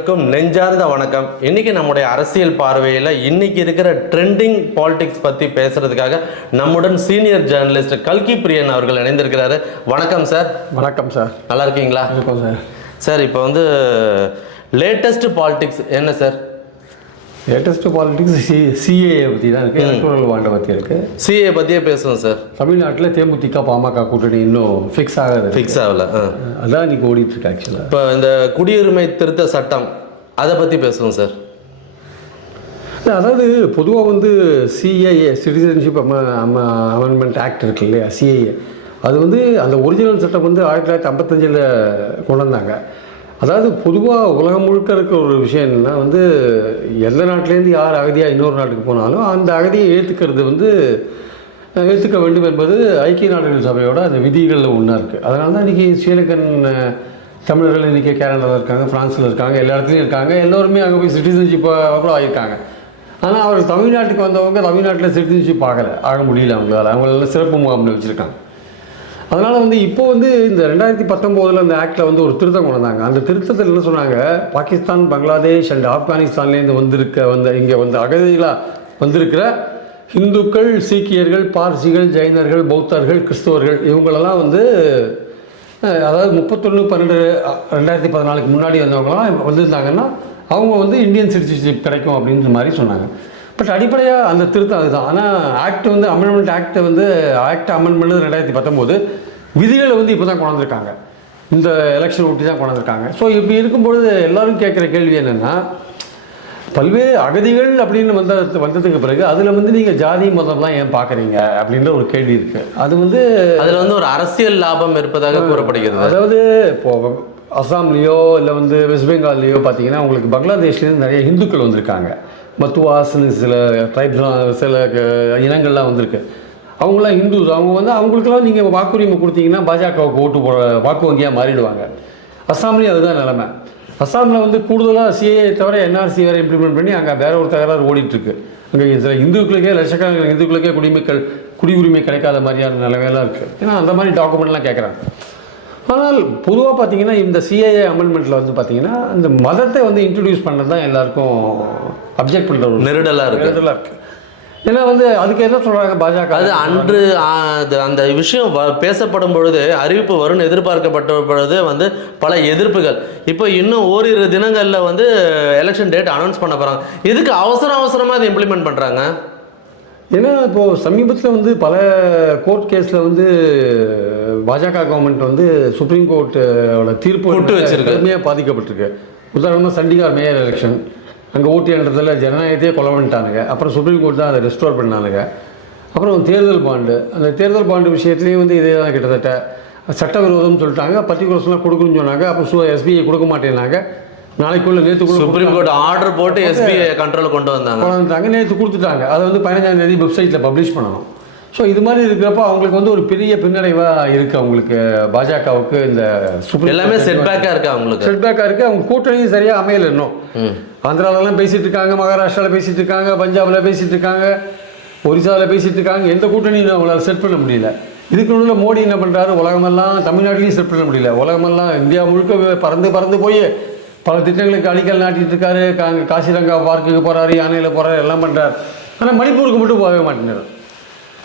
அனைவருக்கும் நெஞ்சார்ந்த வணக்கம். இன்னைக்கு நம்முடைய அரசியல் பார்வையில் இன்னைக்கு இருக்கிற ட்ரெண்டிங் பாலிடிக்ஸ் பற்றி பேசுறதுக்காக நம்முடன் சீனியர் ஜேர்னலிஸ்ட் கல்கி பிரியன் அவர்கள் இணைந்திருக்கிறாரு. வணக்கம் சார் வணக்கம் சார் நல்லா இருக்கீங்களா? சார் சார் இப்போ வந்து லேட்டஸ்ட் பாலிடிக்ஸ் என்ன sir latest politics C CAA பற்றி தான் இருக்குது எலக்ட்ரல் பாண்டை பற்றி இருக்குது சிஏ பற்றியே பேசுவோம் சார் தமிழ்நாட்டில் தேமுதிக பாமக கூட்டணி இன்னும் ஃபிக்ஸ் ஆகாது ஃபிக்ஸ் ஆகல. அதான் இன்னைக்கு ஓடிட்டு இருக்கு ஆக்சுவலாக இப்போ இந்த குடியுரிமை திருத்த சட்டம் அதை பற்றி பேசுவோம் சார் அதாவது பொதுவாக வந்து சிஏஏ சிட்டிசன்ஷிப் அமெண்ட்மெண்ட் ஆக்ட் இருக்கு இல்லையா சிஏஏ அது வந்து அந்த ஒரிஜினல் சட்டம் வந்து ஆயிரத்தி தொள்ளாயிரத்தி ஐம்பத்தஞ்சில் கொண்டு வந்தாங்க. அதாவது பொதுவாக உலகம் முழுக்க இருக்கிற ஒரு விஷயம் என்னென்னா வந்து எந்த நாட்டிலேருந்து யார் அகதியாக இன்னொரு நாட்டுக்கு போனாலும் அந்த அகதியை ஏற்றுக்கிறது வந்து ஏற்றுக்க வேண்டும் என்பது ஐக்கிய நாடுகள் சபையோட அந்த விதிகளில் ஒன்றா இருக்குது அதனால தான் இன்றைக்கி ஸ்ரீலங்கன் தமிழர்கள் இன்றைக்கி கேனடாவில் இருக்காங்க ஃப்ரான்ஸில் இருக்காங்க எல்லா இடத்துலையும் இருக்காங்க எல்லோருமே அங்கே போய் சிட்டிசன்ஷிப்பாக கூட ஆகியிருக்காங்க. ஆனால் அவர் தமிழ்நாட்டுக்கு வந்தவங்க தமிழ்நாட்டில் சிட்டிசன்ஷிப் ஆகலை. ஆக முடியல அவங்களால. அவங்களெல்லாம் சிறப்பு முகாமில் வச்சுருக்காங்க. அதனால் வந்து இப்போ வந்து இந்த ரெண்டாயிரத்தி பத்தொம்போதில் அந்த ஆக்டில் வந்து ஒரு திருத்தம் கொண்டு வந்தாங்க அந்த திருத்தத்தில் என்ன சொன்னாங்க? பாகிஸ்தான் பங்களாதேஷ் அண்ட் ஆப்கானிஸ்தான்லேருந்து வந்திருக்க வந்த இங்கே வந்து அகதிகளாக வந்திருக்கிற இந்துக்கள் சீக்கியர்கள் பார்சிகள் ஜெயினர்கள் பௌத்தர்கள் கிறிஸ்தவர்கள் இவங்களெல்லாம் வந்து அதாவது முப்பத்தொன்று பன்னெண்டு ரெண்டாயிரத்தி பதினாலுக்கு முன்னாடி வந்தவங்களாம் வந்திருந்தாங்கன்னா அவங்க வந்து இந்தியன் சிட்டிசன்ஷிப் கிடைக்கும் அப்படின்ற மாதிரி சொன்னாங்க. பட் அடிப்படையாக அந்த திருத்தம் அதுதான். ஆனால் ஆக்ட் வந்து அமெண்ட்மெண்ட் ஆக்ட் வந்து ஆக்ட் அமெண்ட்மெண்ட் ரெண்டாயிரத்தி பத்தொம்போது விதிகளை வந்து இப்போ தான் கொண்டாந்துருக்காங்க இந்த எலெக்ஷன் ஒட்டி தான் கொண்டாந்துருக்காங்க ஸோ இப்படி இருக்கும்பொழுது எல்லாரும் கேட்குற கேள்வி என்னென்னா பல்வேறு அகதிகள் அப்படின்னு வந்த வந்ததுக்கு பிறகு அதில் வந்து நீங்கள் ஜாதி மதம்லாம் ஏன் பார்க்குறீங்க அப்படின்ற ஒரு கேள்வி இருக்குது அது வந்து அதில் வந்து ஒரு அரசியல் லாபம் இருப்பதாக கூறப்படுகிறது. அதாவது இப்போ அஸ்ஸாம்லேயோ இல்லை வந்து வெஸ்ட் பெங்கால்லையோ பார்த்தீங்கன்னா உங்களுக்கு பங்களாதேஷ்லேருந்து நிறைய இந்துக்கள் வந்திருக்காங்க. மத்துவாஸ்னு சில ட்ரைப்ஸ்லாம் சில க- இனங்கள்லாம் வந்திருக்கு. அவங்களாம் ஹிந்துஸ் அவங்க வந்து அவங்களுக்கெல்லாம் நீங்கள் வாக்குரிமை கொடுத்தீங்கன்னா பாஜகவுக்கு ஓட்டு போட வாக்கு வங்கியாக மாறிடுவாங்க. அஸ்ஸாம்லேயும் அதுதான் நிலமை. அஸ்ஸாமில் வந்து கூடுதலாக சிஏ தவிர என்ஆர்சி வேறு இம்ப்ளிமெண்ட் பண்ணி அங்கே வேற ஒரு தகராறு ஓடிட்டுருக்கு. அங்கே சில இந்துக்களுக்கே லட்சக்கணக்கான இந்துக்களுக்கே குடிமக்கள் குடியுரிமை கிடைக்காத மாதிரியான நிலைமையெல்லாம் இருக்குது ஏன்னா அந்த மாதிரி டாக்குமெண்ட்லாம் கேட்குறாங்க ஆனால் பொதுவாக பார்த்தீங்கன்னா இந்த சிஏஏ அமெண்ட்மெண்ட்டில் வந்து பார்த்தீங்கன்னா இந்த மதத்தை வந்து இன்ட்ரடியூஸ் பண்ணது தான் எல்லாருக்கும் அப்ஜெக்ட் பண்ணுற ஒரு நெருடலா இருக்கு. இடத்துல இருக்கு. ஏன்னா வந்து அதுக்கு என்ன சொல்கிறாங்க பாஜக? அது அன்று அந்த விஷயம் பேசப்படும் பொழுது அறிவிப்பு வரும்னு எதிர்பார்க்கப்பட்ட பொழுது வந்து பல எதிர்ப்புகள். இப்போ இன்னும் ஓரிரு தினங்களில் வந்து எலெக்ஷன் டேட் அனௌன்ஸ் பண்ண போகிறாங்க இதுக்கு அவசர அவசரமாக அதை இம்ப்ளிமெண்ட் பண்ணுறாங்க ஏன்னா இப்போது சமீபத்தில் வந்து பல கோர்ட் கேஸில் வந்து பாஜக கவர்மெண்ட் வந்து சுப்ரீம் கோர்ட்டோட தீர்ப்பு கொட்டு வச்சிருக்கு. பாதிக்கப்பட்டிருக்கு. உதாரணமாக சண்டிகார் மேயர் எலெக்ஷன் அங்கே ஓட்டு எண்ணத்தில் ஜனநாயகத்தையே கொலை பண்ணிட்டானுங்க. அப்புறம் சுப்ரீம் கோர்ட் தான் அதை ரெஸ்டோர் பண்ணானுங்க. அப்புறம் தேர்தல் பாண்டு. அந்த தேர்தல் பாண்டு விஷயத்துலேயும் வந்து இதே தான் கிட்டத்தட்ட. சட்டவிரோதம்னு சொல்லிட்டாங்க. பர்டிகுலர்ஸ்லாம் கொடுக்கணும்னு சொன்னாங்க. அப்புறம் எஸ்பிஐ கொடுக்க மாட்டேன்னாங்க. நாளைக்குள்ள நேற்றுக்குள்ள சுப்ரீம் கோர்ட் ஆர்டர் போட்டு எஸ்பிஐ கண்ட்ரோல் கொண்டு வந்தாங்க. குழந்தாங்க நேற்று கொடுத்துட்டாங்க. அதை வந்து பதினஞ்சாம் தேதி வெப்சைட்டில் பப்ளிஷ் பண்ணணும். ஸோ இது மாதிரி இருக்கிறப்ப அவங்களுக்கு வந்து ஒரு பெரிய பின்னடைவாக இருக்குது அவங்களுக்கு பாஜகவுக்கு இந்த எல்லாமே செட்பேக்காக இருக்கு அவங்களுக்கு? செட்பேக்காக இருக்குது அவங்க கூட்டணியும் சரியாக அமையல இன்னும். ஆந்திராவிலலாம் பேசிட்டு இருக்காங்க மகாராஷ்டிராவில் பேசிட்டு இருக்காங்க பஞ்சாபில் பேசிட்டு இருக்காங்க ஒரிசாவில் பேசிட்டு இருக்காங்க. எந்த கூட்டணியும் அவங்களால செட் பண்ண முடியல. இதுக்கு மோடி என்ன பண்ணுறாரு உலகமெல்லாம் தமிழ்நாட்டிலையும் செட் பண்ண முடியல. உலகமெல்லாம் இந்தியா முழுக்க பறந்து பறந்து போய் பல திட்டங்களுக்கு அடிக்கல் நாட்டிட்டு இருக்காரு. காசிரங்கா பார்க்குக்கு போகிறாரு யானையில் போகிறாரு எல்லாம் பண்ணுறாரு ஆனால் மணிப்பூருக்கு மட்டும் போகவே மாட்டேங்கிறார்.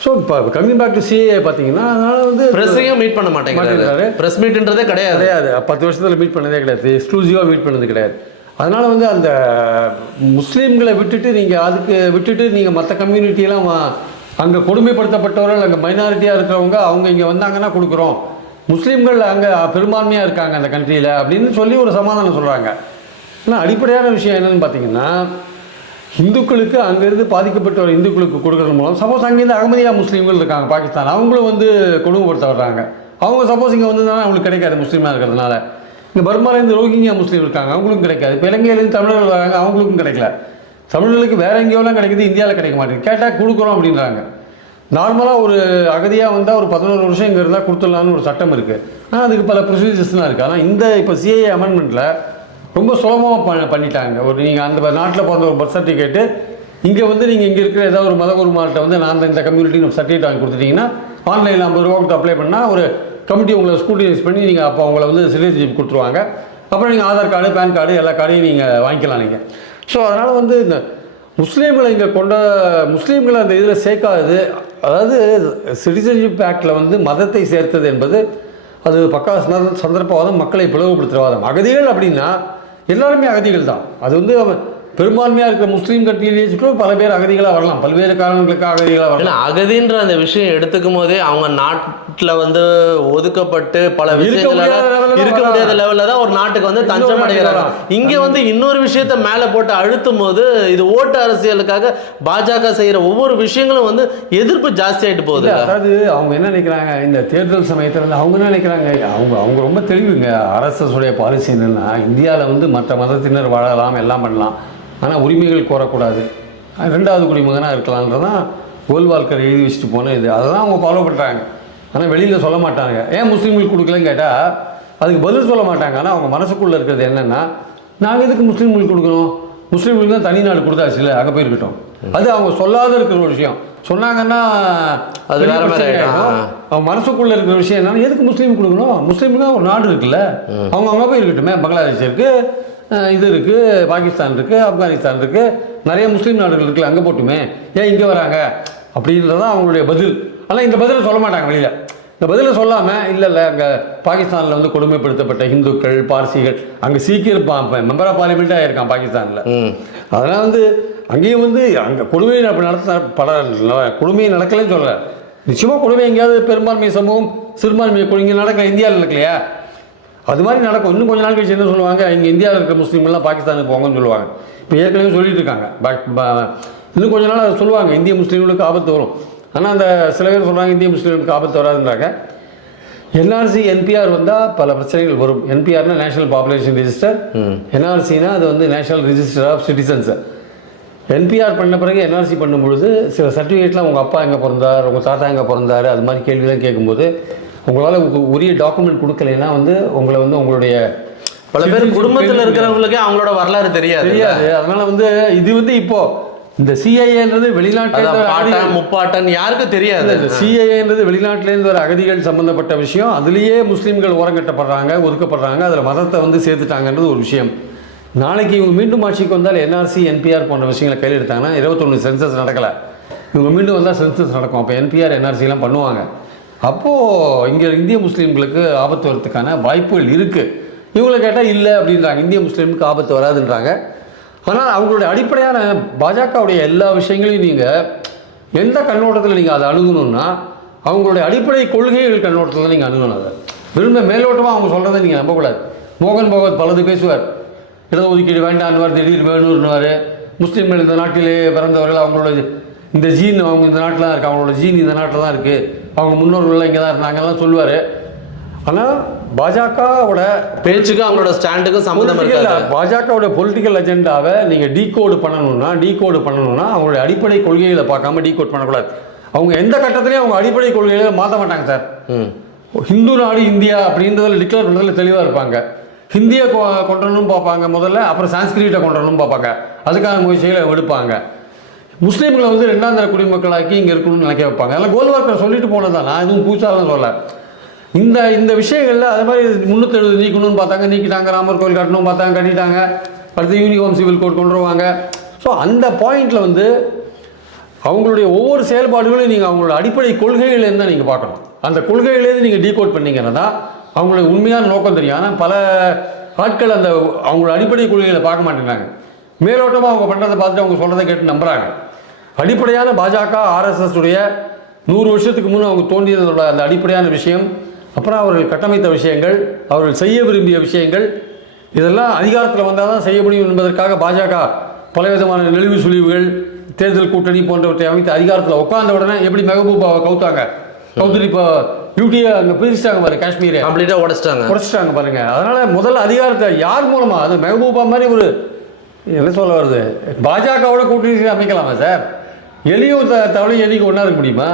ஸோ இப்போ கம்மிங் பேக் டு சிஏ பார்த்தீங்கன்னா அதனால் வந்து பிரஸ்ஸையும் மீட் பண்ண மாட்டேங்கிறாரு. பிரஸ் மீட்ன்றதே கிடையாது. கிடையாது. பத்து வருஷத்தில் மீட் பண்ணதே கிடையாது. எக்ஸ்க்ளூசிவாக மீட் பண்ணது கிடையாது. அதனால் வந்து அந்த முஸ்லீம்களை விட்டுட்டு நீங்கள் அதுக்கு விட்டுட்டு நீங்கள் மற்ற கம்யூனிட்டியெல்லாம் அங்கே கொடுமைப்படுத்தப்பட்டவர்கள் அங்கே மைனாரிட்டியாக இருக்கிறவங்க அவங்க இங்கே வந்தாங்கன்னா கொடுக்குறோம். முஸ்லீம்கள் அங்கே பெரும்பான்மையாக இருக்காங்க அந்த கண்ட்ரியில் அப்படின்னு சொல்லி ஒரு சமாதானம் சொல்கிறாங்க ஆனால் அடிப்படையான விஷயம் என்னன்னு பார்த்தீங்கன்னா இந்துக்களுக்கு அங்கேருந்து பாதிக்கப்பட்ட இந்துக்களுக்கு கொடுக்குறது மூலம் சப்போஸ் அங்கேருந்து அகமதியா முஸ்லீம்கள் இருக்காங்க பாகிஸ்தான். அவங்களும் வந்து கொடுமைப்படுத்த வர்றாங்க அவங்க சப்போஸ் இங்கே வந்ததுனால அவங்களுக்கு கிடைக்காது முஸ்லீமாக இருக்கிறதுனால. இங்கே பர்மாலேருந்து ரோஹிங்கியா முஸ்லீம் இருக்காங்க அவங்களுக்கும் கிடைக்காது. இப்போ இலங்கையிலேருந்து தமிழர்கள் வராங்க அவங்களுக்கும் கிடைக்கல. தமிழர்களுக்கு வேறு எங்கேயோலாம் கிடைக்குது இந்தியாவில் கிடைக்க மாட்டேங்குது. கேட்டால் கொடுக்குறோம் அப்படின்றாங்க. நார்மலாக ஒரு அகதியாக வந்தால் ஒரு பதினோரு வருஷம் இங்கே இருந்தால் கொடுத்துடலான்னு ஒரு சட்டம் இருக்குது ஆனால் அதுக்கு பல ப்ரொசீஜர்ஸ்லாம் இருக்குது ஆனால் இந்த இப்போ சிஏஏ அமெண்ட்மெண்ட்டில் ரொம்ப சுலபமாக பண்ண பண்ணிட்டாங்க. ஒரு நீங்கள் அந்த நாட்டில் பிறந்த ஒரு பர்த் சர்டிஃபிகேட்டு இங்கே வந்து நீங்கள் இங்கே இருக்கிற ஏதாவது ஒரு மதகுருமார்கிட்ட வந்து நான் அந்த- இந்த கம்யூனிட்டின்னு சர்டிஃபிகேட் வாங்கி கொடுத்துட்டிங்கன்னா ஆன்லைனில் ஐம்பது ரூபா கொடுத்து அப்ளை பண்ணால் ஒரு கமிட்டி உங்களை ஸ்கூட்டினைஸ் பண்ணி நீங்கள் அப்போ அவங்கள வந்து சிட்டிசன்ஷிப் கொடுத்துருவாங்க. அப்புறம் நீங்கள் ஆதார் கார்டு பேன் கார்டு எல்லா கார்டையும் நீங்கள் வாங்கிக்கலாம் நீங்கள் ஸோ அதனால் வந்து இந்த முஸ்லீம்களை இங்கே கொண்ட முஸ்லீம்களை அந்த இதில் சேர்க்காதது அதாவது சிட்டிசன்ஷிப் ஆக்டில் வந்து மதத்தை சேர்த்தது என்பது அது பக்கா சந்தர்ப்பவாதம் மக்களை பிளவுபடுத்துகிறவாதம் அகதிகள் அப்படின்னா எல்லாருமே அகதிகள் தான். அது வந்து அவன் பெரும்பான்மையாக இருக்கிற முஸ்லீம் கண்ட்ரியிலேயும் பல பேர் அகதிகளாக வரலாம். பல்வேறு காரணங்களுக்காக அகதிகளாக வரலாம். அகதின்ற அந்த விஷயம் எடுத்துக்கும் போதே அவங்க நாட்டுல வந்து ஒதுக்கப்பட்டு பல விஷயங்களால இருக்க முடியாத லெவல்ல தான் ஒரு நாட்டுக்கு வந்து தஞ்சம் அடைகிறாங்க. இங்க வந்து இன்னொரு விஷயத்த மேல போட்டு அழுத்தும் போது இது ஓட்டு அரசியலுக்காக பாஜக செய்யற ஒவ்வொரு விஷயங்களும் வந்து எதிர்ப்பு ஜாஸ்தி ஆயிட்டு போகுது அதாவது அவங்க என்ன நினைக்கிறாங்க? இந்த தேர்தல் சமயத்தில் அவங்க என்ன நினைக்கிறாங்க? அவங்க அவங்க ரொம்ப தெளிவுங்க. அரசுடைய பாலிசி என்னன்னா இந்தியாவில் வந்து மற்ற மதத்தினர் வாழலாம் எல்லாம் பண்ணலாம். ஆனால் உரிமைகள் கோரக்கூடாது. ரெண்டாவது குடிமகனாக இருக்கலான்றதான் கோல்வால்கர் எழுதி வச்சுட்டு போன இது. அதை தான் அவங்க ஃபாலோ பண்ணுறாங்க ஆனால் வெளியில் சொல்ல மாட்டாங்க. ஏன் முஸ்லீம்களுக்கு கொடுக்கலன்னு கேட்டால் அதுக்கு பதில் சொல்ல மாட்டாங்க. ஆனால் அவங்க மனசுக்குள்ளே இருக்கிறது என்னென்னா நாங்கள் எதுக்கு முஸ்லீம்களுக்கு கொடுக்கணும்? முஸ்லீம்களுக்கு தான் தனி நாடு கொடுத்தாச்சு இல்லை அங்கே போயிருக்கட்டும். அது அவங்க சொல்லாத இருக்கிற ஒரு விஷயம். சொன்னாங்கன்னா அது வேற மாதிரி. அவன் மனசுக்குள்ள இருக்கிற விஷயம் என்னன்னா எதுக்கு முஸ்லீம் கொடுக்கணும்? முஸ்லீமுக்கு ஒரு நாடு இருக்குல்ல. அவங்க அங்கே போய் இருக்கட்டுமே பங்களாதேஷ் இருக்கு இது இருக்கு பாகிஸ்தான் இருக்கு ஆப்கானிஸ்தான் இருக்கு. நிறைய முஸ்லீம் நாடுகள் இருக்குல்ல அங்கே போட்டுமே. ஏன் இங்கே வராங்க? அப்படின்றதான் அவங்களுடைய பதில். ஆனால் இந்த பதிலை சொல்ல மாட்டாங்க வெளியில. இந்த பதிலை சொல்லாமல் இல்லை இல்லை அங்கே பாகிஸ்தானில் வந்து கொடுமைப்படுத்தப்பட்ட இந்துக்கள் பார்சிகள் அங்கே சீக்கியர் மெம்பர் ஆஃப் பார்லிமெண்ட்டாக இருக்கான் பாகிஸ்தானில். அதனால் வந்து அங்கேயும் வந்து அங்கே கொடுமை அப்படி நடத்த பல ந- கொடுமை நடக்கலைன்னு சொல்கிறேன் நிச்சயமாக கொடுமை எங்கேயாவது பெரும்பான்மை சமூகம் சிறுபான்மை கொ- இங்கே நடக்க இந்தியாவில் நடக்கலையா அது மாதிரி நடக்கும். இன்னும் கொஞ்ச நாள் கழிச்சு என்ன சொல்லுவாங்க? இங்கே இந்தியாவில் இருக்க முஸ்லீம்லாம் பாகிஸ்தானுக்கு போங்கன்னு சொல்லுவாங்க. இப்போ ஏற்கனவே சொல்லிட்டு இருக்காங்க. இன்னும் கொஞ்ச நாள் அதை சொல்லுவாங்க. இந்திய முஸ்லீம்களுக்கு ஆபத்து வரும். ஆனால் அந்த சில பேர் சொல்கிறாங்க இந்திய முஸ்லீம்களுக்கு ஆபத்து வராதுன்றாங்க. என்ஆர்சி என்பிஆர் வந்தால் பல பிரச்சனைகள் வரும். என்பிஆர்னா நேஷனல் பாப்புலேஷன் ரெஜிஸ்டர் என்ஆர்சினா அது வந்து national register of citizens NPR பண்ண பிறகு என்ஆர்சி பண்ணும்பொழுது சில சர்டிஃபிகேட்லாம் உங்கள் அப்பா எங்கே பிறந்தார் உங்கள் தாத்தா எங்கே பிறந்தார் அது மாதிரி கேள்விலாம் கேட்கும்போது உங்களால் உரிய டாக்குமெண்ட் கொடுக்கலைன்னா வந்து உங்களை வந்து உங்களுடைய பல பேர் குடும்பத்துல இருக்கிறவங்களுக்கே அவங்களோட வரலாறு தெரியாது தெரியாது. அதனால வந்து இது வந்து இப்போ இந்த சிஐஏன்றது வெளிநாட்டில் பாட்டன் முப்பாட்டன் யாருக்கும் தெரியாது இந்த சிஏன்றது வெளிநாட்டிலேருந்து வர அகதிகள் சம்பந்தப்பட்ட விஷயம். அதுலேயே முஸ்லீம்கள் ஓரங்கட்டப்படுறாங்க ஒதுக்கப்படுறாங்க அதில் மதத்தை வந்து சேர்த்துட்டாங்கன்றது ஒரு விஷயம். நாளைக்கு இவங்க மீண்டும் ஆட்சிக்கு வந்தால் என்ஆர்சி என்பிஆர் போன்ற விஷயங்களை கையில் எடுத்தாங்கன்னா இருபத்தொன்று சென்சஸ் நடக்கலை. இவங்க மீண்டும் வந்தால் சென்சஸ் நடக்கும். அப்போ என்பிஆர் என்ஆர்சிலாம் பண்ணுவாங்க. அப்போது இங்கே இந்திய முஸ்லீம்களுக்கு ஆபத்து வரதுக்கான வாய்ப்புகள் இருக்குது இவங்களை கேட்டால் இல்லை அப்படின்றாங்க. இந்திய முஸ்லீமுக்கு ஆபத்து வராதுன்றாங்க. ஆனால் அவங்களுடைய அடிப்படையான பாஜகவுடைய எல்லா விஷயங்களையும் நீங்கள் எந்த கண்ணோட்டத்தில் நீங்கள் அதை அணுகணும்னா அவங்களுடைய அடிப்படை கொள்கைகள் கண்ணோட்டத்தில் நீங்கள் அணுகணும் அதை. விரும்ப மேலோட்டமாக அவங்க சொல்கிறத நீங்கள் நம்பக்கூடாது. மோகன் பகவத் பலது பேசுவார். இடஒதுக்கீடு வேண்டான்வார் திடீர் வேணும்னுவார் முஸ்லீம்கள் இந்த நாட்டிலே பிறந்தவர்கள் அவங்களோட இந்த ஜீன் அவங்க இந்த நாட்டில் தான் இருக்குது அவங்களோட ஜீன் இந்த நாட்டில் தான் இருக்குது அவங்க முன்னோர்கள்லாம் இங்கே தான் இருந்தாங்கலாம் சொல்லுவார். ஆனால் பாஜகவோட பேச்சுக்கும் அவங்களோட ஸ்டாண்டுக்கும் சம்மந்தம் இருக்காது. பாஜகவோட பொலிட்டிக்கல் அஜெண்டாவை நீங்கள் டீகோடு பண்ணணும்னா டீகோடு பண்ணணும்னா அவங்களுடைய அடிப்படை கொள்கைகளை பார்க்காம டீகோட் பண்ணக்கூடாது. அவங்க எந்த கட்டத்திலையும் அவங்க அடிப்படை கொள்கைகளை மாற்ற மாட்டாங்க சார். ம். ஹிந்து நாடு இந்தியா அப்படின்றதில் டிக்ளேர் பண்ணுறதுல தெளிவாக இருப்பாங்க. ஹிந்தியை கொ கொண்டுறணும் பார்ப்பாங்க முதல்ல அப்புறம் சான்ஸ்கிரிட்டை கொண்டுறணும் பார்ப்பாங்க. அதுக்கான முயற்சிகளை எடுப்பாங்க. முஸ்லீம்களை வந்து ரெண்டாம் தர குடிமக்களாக்கி இங்கே இருக்கணும்னு நினைக்க வைப்பாங்க. அதெல்லாம் கோல்வார்க்கர் சொல்லிட்டு போனது தான் நான் எதுவும் பூச்சாலாம் சொல்ல இந்த இந்த விஷயங்களில் அது மாதிரி முந்நூற்றி எழுபது நீக்கணும்னு பார்த்தாங்க. நீக்கிட்டாங்க ராமர் கோயில் கட்டணும் பார்த்தாங்க கட்டிட்டாங்க. அடுத்து யூனிஃபார்ம் சிவில் கோட் கொண்டு வருவாங்க. ஸோ அந்த பாயிண்டில் வந்து அவங்களுடைய ஒவ்வொரு செயல்பாடுகளையும் நீங்கள் அவங்களோட அடிப்படை கொள்கைகள் தான் நீங்கள் பார்க்கணும். அந்த கொள்கைகளேருந்து நீங்கள் டீகோட் பண்ணீங்கன்னா தான் அவங்களுடைய உண்மையான நோக்கம் தெரியும். ஆனால் பல ஆட்கள் அந்த அவங்களோட அடிப்படை கொள்கைகளை பார்க்க மாட்டேங்கிறாங்க. மேலோட்டமாக அவங்க பண்ணுறதை பார்த்துட்டு அவங்க சொல்கிறத கேட்டு நம்புகிறாங்க அடிப்படையான பாஜக ஆர்எஸ்எஸ் உடைய நூறு வருஷத்துக்கு முன்னே அவங்க தோன்றியதோட அந்த அடிப்படையான விஷயம் அப்புறம் அவர்கள் கட்டமைத்த விஷயங்கள் அவர்கள் செய்ய விரும்பிய விஷயங்கள் இதெல்லாம் அதிகாரத்தில் வந்தால் தான் செய்ய முடியும் என்பதற்காக பாஜக பலவிதமான நெளிவு சுழிவுகள் தேர்தல் கூட்டணி போன்றவற்றை அமைத்து அதிகாரத்தில் உட்கார்ந்த உடனே எப்படி மெகபூபாவை கவுத்தாங்க? கவுத்துட்டு இப்போ யூடியை அங்கே பிரிச்சிட்டாங்க பாரு காஷ்மீரை. கம்ப்ளீட்டா உடைச்சிட்டாங்க. குறைச்சிட்டாங்க பாருங்க. அதனால முதல்ல அதிகாரத்தை யார் மூலமா? அது மெஹபூபா மாதிரி ஒரு என்ன சொல்ல வருது பாஜகவோட கூட்டணி அமைக்கலாமா சார்? எலியும் த தவளையும் எலிக்கு ஒன்றா இருக்க முடியுமா?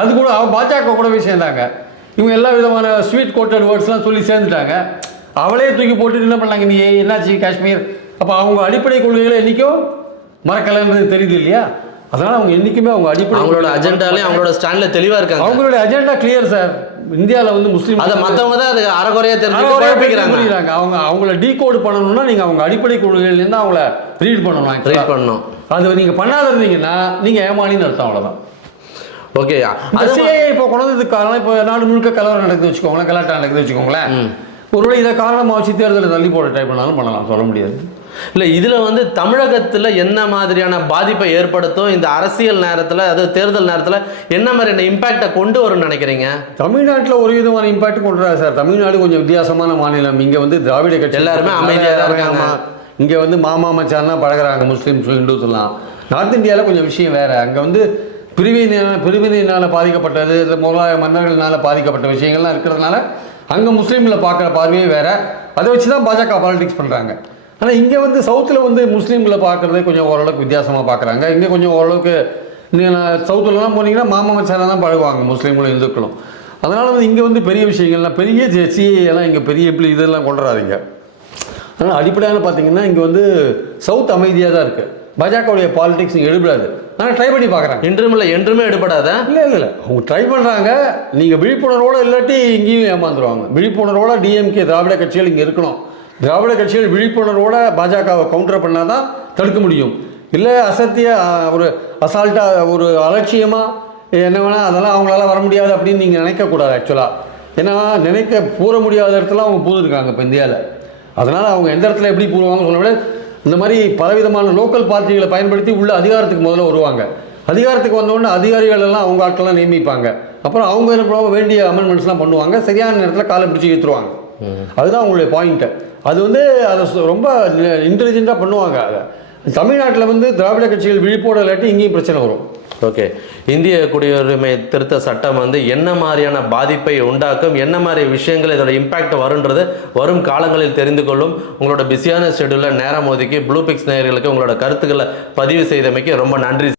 அது கூட அவ பாஜக கூட போய் சேர்ந்தாங்க. இவங்க எல்லா விதமான ஸ்வீட் கோட்டட் வேர்ட்ஸ்லாம் சொல்லி சேர்ந்துட்டாங்க. அவளே தூக்கி போட்டு என்ன பண்ணாங்க? நீ என்னாச்சு காஷ்மீர்? அப்போ அவங்க அடிப்படை கொள்கைகளை என்றைக்கும் மறக்கலைன்றது தெரியுது இல்லையா? அதனால அவங்க என்றைக்குமே அவங்க அடிப்படை அவங்களோட அஜெண்டாலே அவங்களோட ஸ்டாண்ட்ல தெளிவா இருக்காங்க. அவங்களுடைய அஜெண்டா கிளியர் சார் இந்தியாவில் வந்து முஸ்லீம் அதை மற்றவங்க தான் அது அறகுறையா தெரிஞ்சு அறகுறையா குழப்பிக்கிறாங்க புரியுறாங்க அவங்க அவங்கள டீகோடு பண்ணணும்னா நீங்கள் அவங்க அடிப்படை கொள்கையிலேருந்து அவங்கள ரீட் பண்ணணும். ட்ரீட் பண்ணணும். அது நீங்கள் பண்ணாத இருந்தீங்கன்னா நீங்கள் ஏமாளின்னு அர்த்தம் அவ்வளோதான் ஓகே அந்த அது இப்போ கொண்டதுக்கு காரணம் இப்போ நாடு முழுக்க கலவரம் நடக்குது வச்சுக்கோங்களேன் கலாட்டம் நடக்குது வச்சுக்கோங்களேன். ஒருவேளை இதை காரணமாக வச்சு தேர்தலை தள்ளி போட ட்ரை பண்ணாலும் பண்ணலாம் சொல்ல முடியாது. இல்லை இதில் வந்து தமிழகத்தில் என்ன மாதிரியான பாதிப்பை ஏற்படுத்தும்? இந்த அரசியல் நேரத்தில் அது தேர்தல் நேரத்தில் என்ன மாதிரியான இம்பேக்டை கொண்டு வரும்னு நினைக்கிறீங்க? தமிழ்நாட்டில் ஒரு விதமான இம்பாக்ட் கொண்டு வராது சார். தமிழ்நாடு கொஞ்சம் வித்தியாசமான மாநிலம். இங்கே வந்து திராவிட கட்சி எல்லாருமே அமைதியா தான் இருக்காங்க. இங்கே வந்து மாமா மச்சான் தான் பழகுறாங்க முஸ்லீம்ஸ் ஹிந்துஸ் எல்லாம் நார்த் இந்தியாவில் கொஞ்சம் விஷயம் வேற. அங்கே வந்து பிரிவினையினால பிரிவினையினால் பாதிக்கப்பட்டது இல்லை முகலாய மன்னர்களினால் பாதிக்கப்பட்ட விஷயங்கள்லாம் இருக்கிறதுனால அங்கே முஸ்லீமில் பார்க்குற பார்வையே வேறு. அதை வச்சு தான் பாஜக பாலிடிக்ஸ் பண்ணுறாங்க ஆனால் இங்கே வந்து சவுத்தில் வந்து முஸ்லீம்களை பார்க்குறது கொஞ்சம் ஓரளவுக்கு வித்தியாசமாக பார்க்குறாங்க இங்கே கொஞ்சம் ஓரளவுக்கு நீங்கள் சவுத்துலலாம் போனீங்கன்னா மாமா தான் பழகுவாங்க முஸ்லீம்களும் இந்துக்களும். அதனால் வந்து இங்கே வந்து பெரிய விஷயங்கள்லாம் பெரிய சிஏ எல்லாம் இங்கே பெரிய இப்படி இதெல்லாம் கொண்டு வராதீங்க ஆனால் அடிப்படையான பார்த்தீங்கன்னா இங்கே வந்து சவுத் அமைதியாக தான் இருக்குது பாஜகவுடைய பாலிடிக்ஸ் எடுபடாது. ஆனால் ட்ரை பண்ணி பார்க்குறாங்க இன்றும் இல்லை என்றுமே எடுபடாத? இல்லை இல்லை இல்லை. அவங்க ட்ரை பண்ணுறாங்க நீங்கள் விழிப்புணர்வோட இல்லாட்டி இங்கேயும் ஏமாந்துருவாங்க. விழிப்புணர்வோட டிஎம்கே திராவிட கட்சிகள் இங்கே இருக்கணும். திராவிட கட்சிகள் விழிப்புணர்வோட பாஜகவை கவுண்டர் பண்ணால் தான் தடுக்க முடியும். இல்லை அசத்திய ஒரு அசால்ட்டாக ஒரு அலட்சியமாக என்ன வேணால் அதெல்லாம் அவங்களால வர முடியாது அப்படின்னு நீங்கள் நினைக்கக்கூடாது ஆக்சுவலாக ஏன்னா நினைக்க பூர முடியாத இடத்துல அவங்க பூந்துருக்காங்க இப்போ இந்தியாவில் அதனால் அவங்க எந்த இடத்துல எப்படி பூருவாங்க சொல்ல விட இந்த மாதிரி பலவிதமான லோக்கல் பார்ட்டிகளை பயன்படுத்தி உள்ள அதிகாரத்துக்கு முதல்ல வருவாங்க. அதிகாரத்துக்கு வந்தோடனே அதிகாரிகள் எல்லாம் அவங்க ஆட்கள்லாம் நியமிப்பாங்க. அப்புறம் அவங்க என்ன வேண்டிய அமெண்ட்மெண்ட்ஸ்லாம் பண்ணுவாங்க. சரியான நேரத்தில் காலை பிடிச்சி ஏற்றுருவாங்க அதுதான் அவங்களுடைய பாயிண்ட்டு அது வந்து அதை ரொம்ப இன்டெலிஜென்ட்டாக பண்ணுவாங்க அதை. தமிழ்நாட்டில் வந்து திராவிட கட்சிகள் விழிப்போட இல்லாட்டி இங்கேயும் பிரச்சனை வரும். ஓகே. இந்திய குடியுரிமை திருத்த சட்டம் வந்து என்ன மாதிரியான பாதிப்பை உண்டாக்கும் என்ன மாதிரி விஷயங்கள் இதோட இம்பேக்ட் வருன்றது வரும் காலங்களில் தெரிந்து கொள்ளும். உங்களோட பிஸியான ஷெடியூலில் நேரம் ஒதுக்கி ப்ளூ பிக்ஸ் நேயர்களுக்கு உங்களோட கருத்துக்களை பதிவு செய்தமைக்கு ரொம்ப நன்றி.